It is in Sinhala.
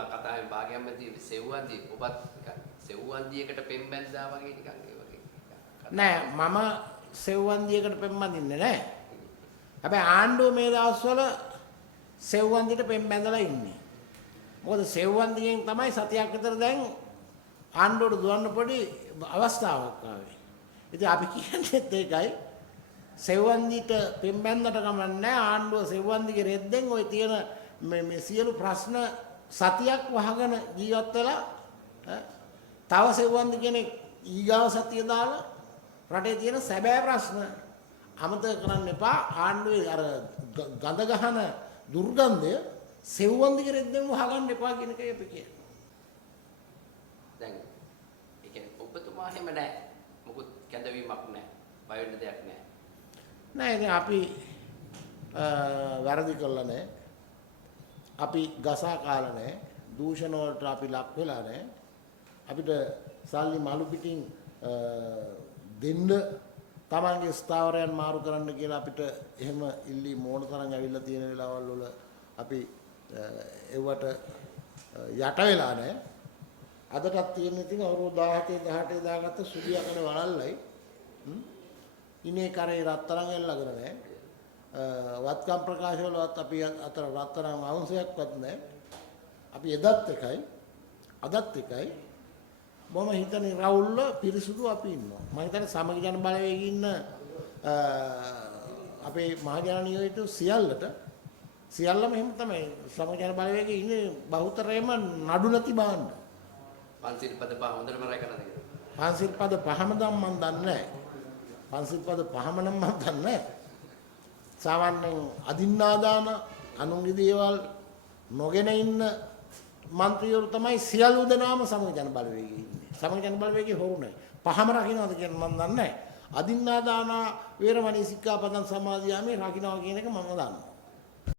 ඔබතුමා කතාවේ භාගයන්මදී සෙව්වන්දී ඔබත් සෙව්වන්දියකට පෙම් බැඳා වගේ නිකන් ඒ වගේ. නෑ මම සෙව්වන්දියකට පෙම් බඳින්නේ නෑ. හැබැයි ආණ්ඩුව මේ දවස්වල සෙව්වන්දියට පෙම් බැඳලා ඉන්නේ. මොකද සෙව්වන්දියෙන් තමයි සතියක් විතර දැන් ආණ්ඩුවට දුවන්න පොඩි අවස්ථාවක් ආවේ. ඉතින් අපි කියන්නේත් ඒකයි. සෙව්වන්දිට පෙම් බැඳකට කමන්නේ ආණ්ඩුව සෙව්වන්දිගේ රෙද්දෙන් ওই තියෙන මේ සියලු ප්‍රශ්න සතියක් වහගෙන ජීවත් වෙලා තව සෙව්වන්දි කෙනෙක් ඊගාව සතිය දාලා රටේ තියෙන සැබෑ ප්‍රශ්න අමතක කරන්න එපා. ආණ්ඩුවේ අර ගඳ ගහන දුර්ගන්ධය සෙව්වන්දිගේ රෙද්දෙන් වහගන්න එපා කියන එකයි අපි කියන්නේ. දැන් ඒ කියන්නේ ඔබතුමා හැම නැහැ. මොකුත් කැඳවීමක් නැහැ. බය වෙන්න දෙයක් නැහැ. නෑ ඉතින් අපි වැරදි කළා නෑ. අපි ගසා කාලා නෑ. දූෂණ වලට අපි ලක් වෙලා නෑ. අපිට සල්ලි මලු පිටින් දෙන්න තමන්ගේ ස්ථාවරයන් මාරු කරන්න කියලා අපිට එහෙම ඉල්ලි මොන තරම් ඇවිල්ලා තියෙන වෙලාවල් වල අපි එව්වට යට වෙලා නැහැ. අදටත් තියෙන ඉතින් අවුරුදු 17 18 දාගත්ත සුදියකන වලල්ලයි. ඉනේ කරේ රත්තරන් එල්ලගෙන නැහැ. වත්කම් ප්‍රකාශ වලවත් අපි අතර රත්තරන් අවශ්‍යයක්වත් නැහැ. අපි එදත් එකයි අදත් එකයි මොම හිතන්නේ රවුල්ල පිරිසුදු අපි ඉන්නවා. මම හිතන්නේ සමගි ජන බලවේගයේ ඉන්න අපේ මහජනනියෝයිතු සියල්ලම එහෙම තමයි. සමගි ජන බලවේගයේ ඉන්නේ බහුතරයම නඩු නැති බාන්න. පන්සිල් පද පහ හොඳටම රැකලාද කියලා. පන්සිල් පද පහම නම් මම දන්නේ නැහැ. පන්සිල් පද පහම නම් මම දන්නේ නැහැ. සාමාන්‍යයෙන් අදින්නාදාන අනුන්ගේ දේවල් නොගෙන ඉන්න මන්ත්‍රීවරු තමයි සියලු දෙනාම සමගි ජන බලවේගයේ ඉන්නේ. සමගි ජන බලවේගයේ හොරු නැහැ. පහම රකින්නවද කියන මම දන්නේ නැහැ. අදින්නාදාන වේරමණී සික්ඛාපදං සමාදියාමේ රකින්නවා කියන එක මම දන්නවා.